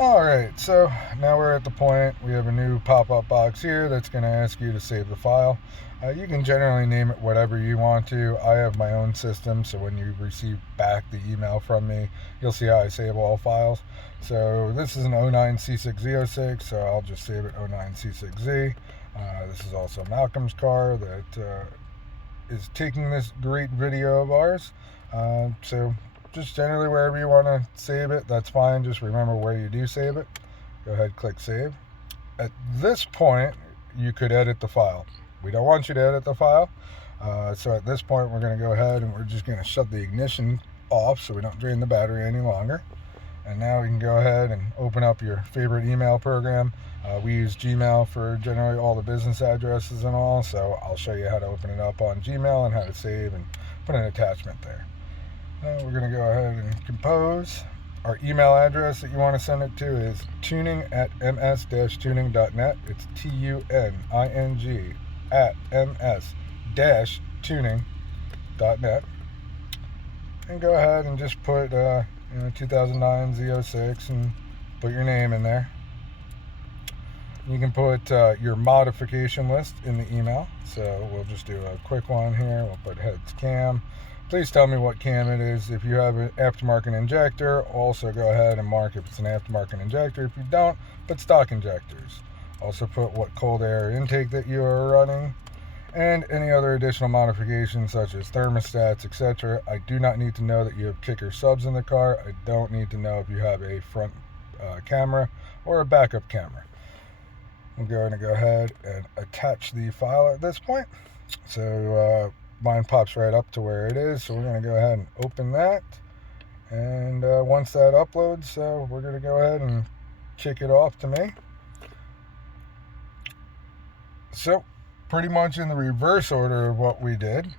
Alright, so now we're at the point, we have a new pop-up box here that's going to ask you to save the file. You can generally name it whatever you want to. I have my own system, so when you receive back the email from me, you'll see how I save all files. So this is an 09C6Z06, so I'll just save it 09C6Z. This is also Malcolm's car that is taking this great video of ours. So just generally wherever you want to save it, that's fine. Just remember where you do save it. Go ahead, click save. At this point, you could edit the file. We don't want you to edit the file. So at this point, we're going to go ahead and we're just going to shut the ignition off so we don't drain the battery any longer. And now we can go ahead and open up your favorite email program. We use Gmail for generally all the business addresses and all, so I'll show you how to open it up on Gmail and how to save and put an attachment there. We're going to go ahead and compose. Our email address that you want to send it to is tuning@ms-tuning.net. It's tuning at ms-tuning.net. And go ahead and just put 2009 Z06 and put your name in there. You can put your modification list in the email. So we'll just do a quick one here. We'll put heads cam. Please tell me what cam it is. If you have an aftermarket injector, also go ahead and mark if it's an aftermarket injector. If you don't, put stock injectors. Also put what cold air intake that you are running and any other additional modifications such as thermostats, etc. I do not need to know that you have kicker subs in the car. I don't need to know if you have a front camera or a backup camera. I'm going to go ahead and attach the file at this point. So mine pops right up to where it is. So we're going to go ahead and open that. And once that uploads, we're going to go ahead and kick it off to me. So pretty much in the reverse order of what we did,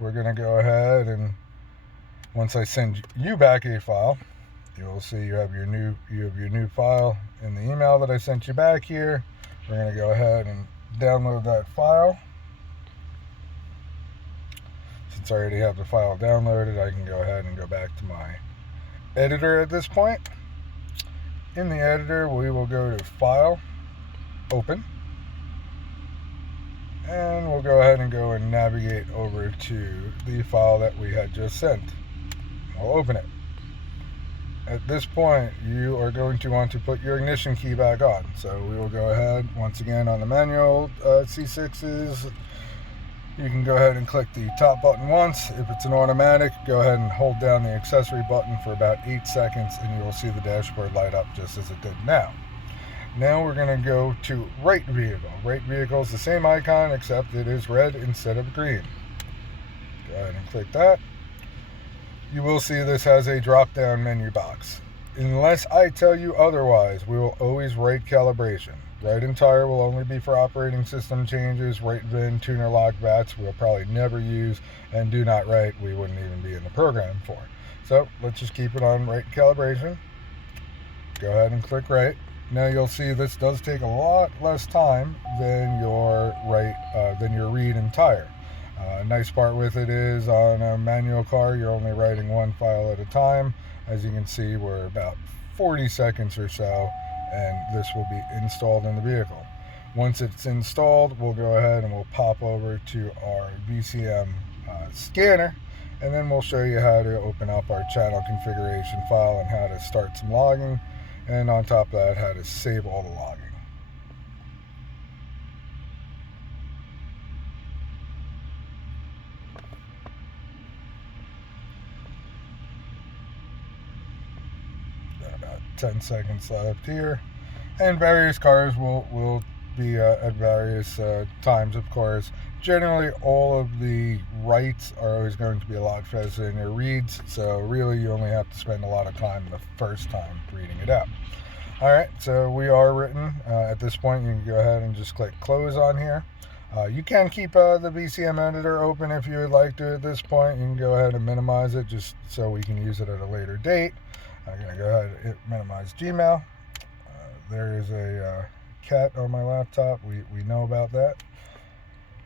we're going to go ahead and once I send you back a file, you'll see you have your new file in the email that I sent you back here. We're going to go ahead and download that file. Since I already have the file downloaded, I can go ahead and go back to my editor at this point. In the editor, we will go to File, Open, and we'll go ahead and go and navigate over to the file that we had just sent. I'll open it. At this point, you are going to want to put your ignition key back on. So we will go ahead, once again on the manual C6s, you can go ahead and click the top button once. If it's an automatic, go ahead and hold down the accessory button for about 8 seconds and you will see the dashboard light up just as it did now. Now we're going to go to right vehicle. Right vehicle is the same icon except it is red instead of green. Go ahead and click that. You will see this has a drop-down menu box. Unless I tell you otherwise, we will always write calibration. Right and tire will only be for operating system changes. Right VIN, tuner lock, VATs we'll probably never use, and do not write we wouldn't even be in the program for. So let's just keep it on right calibration. Go ahead and click right. Now you'll see this does take a lot less time than your read and tire. Nice part with it is on a manual car, you're only writing one file at a time. As you can see, we're about 40 seconds or so, and this will be installed in the vehicle. Once it's installed, we'll go ahead and we'll pop over to our VCM scanner, and then we'll show you how to open up our channel configuration file and how to start some logging, and on top of that, how to save all the logging. About 10 seconds left here, and various cars will be at various times, of course. Generally, all of the writes are always going to be a lot faster than your reads, so really you only have to spend a lot of time the first time reading it out. Alright, so we are written. At this point, you can go ahead and just click close on here. You can keep the VCM editor open if you would like to at this point. You can go ahead and minimize it just so we can use it at a later date. I'm going to go ahead and minimize Gmail. There is a cat on my laptop. We know about that.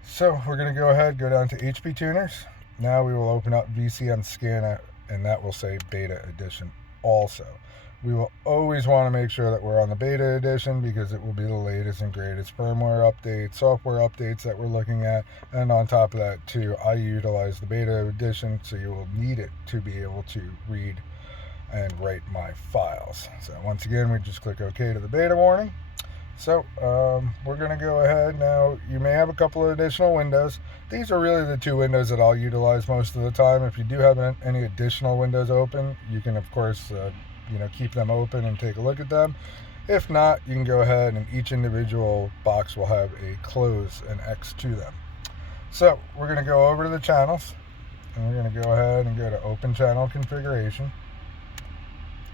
So we're going to go ahead, go down to HP Tuners. Now we will open up VCM Scanner, and that will say Beta Edition also. We will always want to make sure that we're on the beta edition because it will be the latest and greatest firmware updates, software updates that we're looking at. And on top of that too, I utilize the beta edition, so you will need it to be able to read and write my files. So once again, we just click OK to the beta warning. So we're going to go ahead now. You may have a couple of additional windows. These are really the two windows that I'll utilize most of the time. If you do have any additional windows open, you can of course keep them open and take a look at them. If not, you can go ahead and each individual box will have a close and X to them. So we're going to go over to the channels, and we're going to go ahead and go to open channel configuration.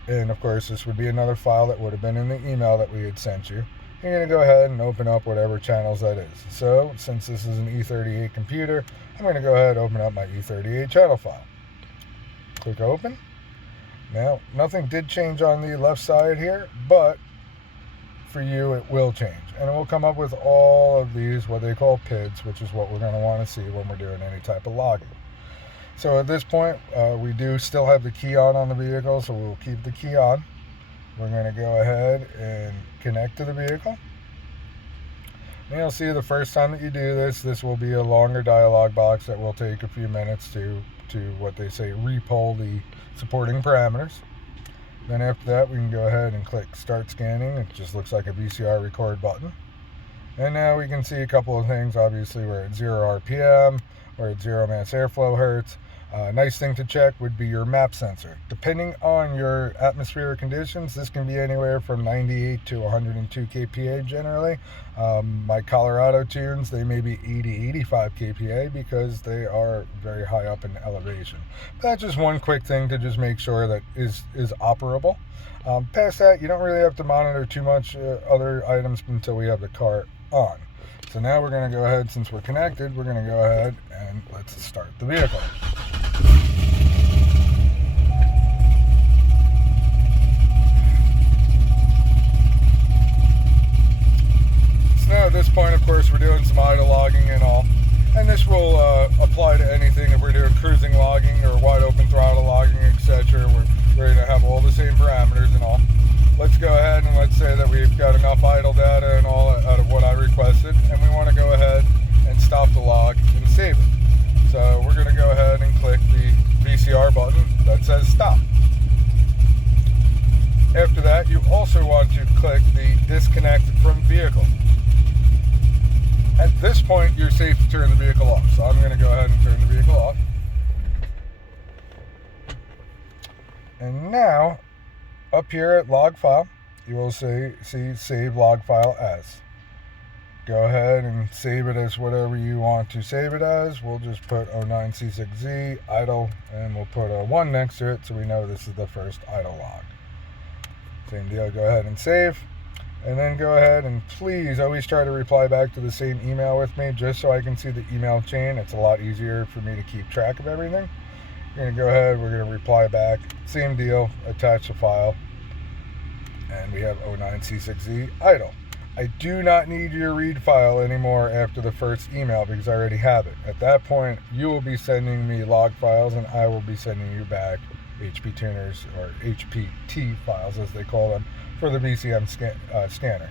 And of course, this would be another file that would have been in the email that we had sent you. You're going to go ahead and open up whatever channels that is. So since this is an E38 computer, I'm going to go ahead and open up my E38 channel file. Click open. Now, nothing did change on the left side here, but for you it will change. And it will come up with all of these, what they call PIDs, which is what we're going to want to see when we're doing any type of logging. So at this point, we do still have the key on the vehicle, so we'll keep the key on. We're going to go ahead and connect to the vehicle. And you'll see the first time that you do this, this will be a longer dialog box that will take a few minutes to what they say, repull the supporting parameters. Then after that, we can go ahead and click Start Scanning. It just looks like a VCR record button. And now we can see a couple of things. Obviously, we're at 0 RPM, we're at 0 mass airflow hertz. Nice thing to check would be your map sensor. Depending on your atmospheric conditions, this can be anywhere from 98 to 102 kPa generally. My Colorado tunes, they may be 80, 85 kPa because they are very high up in elevation. But that's just one quick thing to just make sure that is operable. Past that, you don't really have to monitor too much other items until we have the car on. So now we're going to go ahead, since we're connected, we're going to go ahead and let's start the vehicle. So now at this point, of course, we're doing some idle logging and all. And this will apply to anything if we're doing cruising logging or wide open throttle logging, etc. We're going to have all the same parameters and all. Let's go ahead and let's say that we've got enough idle data and all out of what I requested, and we want to go ahead and stop the log and save it. So we're going to go ahead and click the VCR button that says stop. After that, you also want to click the disconnect from vehicle. At this point, you're safe to turn the vehicle off. So I'm going to go ahead and turn the vehicle off. And now, up here at log file, you will see save log file as. Go ahead and save it as whatever you want to save it as. We'll just put 09C6Z idle, and we'll put a 1 next to it so we know this is the first idle log. Same deal, go ahead and save. And then go ahead and please always try to reply back to the same email with me, just so I can see the email chain. It's a lot easier for me to keep track of everything. We're going to go ahead, we're going to reply back, same deal, attach the file, and we have 09C6Z idle. I do not need your read file anymore after the first email because I already have it. At that point, you will be sending me log files and I will be sending you back HP tuners, or HPT files as they call them, for the VCM scanner.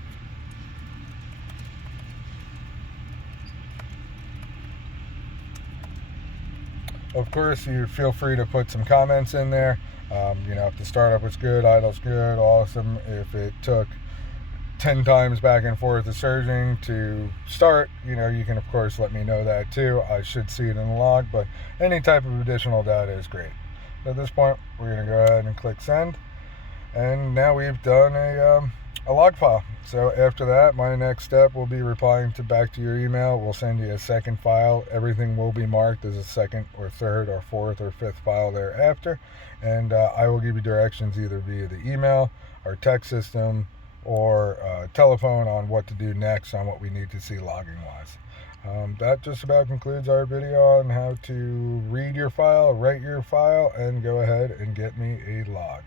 Of course, you feel free to put some comments in there. If the startup was good, idle's good, awesome. If it took 10 times back and forth the surging to start, you can of course let me know that too. I should see it in the log, but any type of additional data is great. So at this point, we're going to go ahead and click send. And now we've done a log file. So after that, my next step will be replying back to your email. We'll send you a second file. Everything will be marked as a second or third or fourth or fifth file thereafter. And I will give you directions either via the email, our text system, or telephone on what to do next on what we need to see logging wise. That just about concludes our video on how to read your file, write your file, and go ahead and get me a log.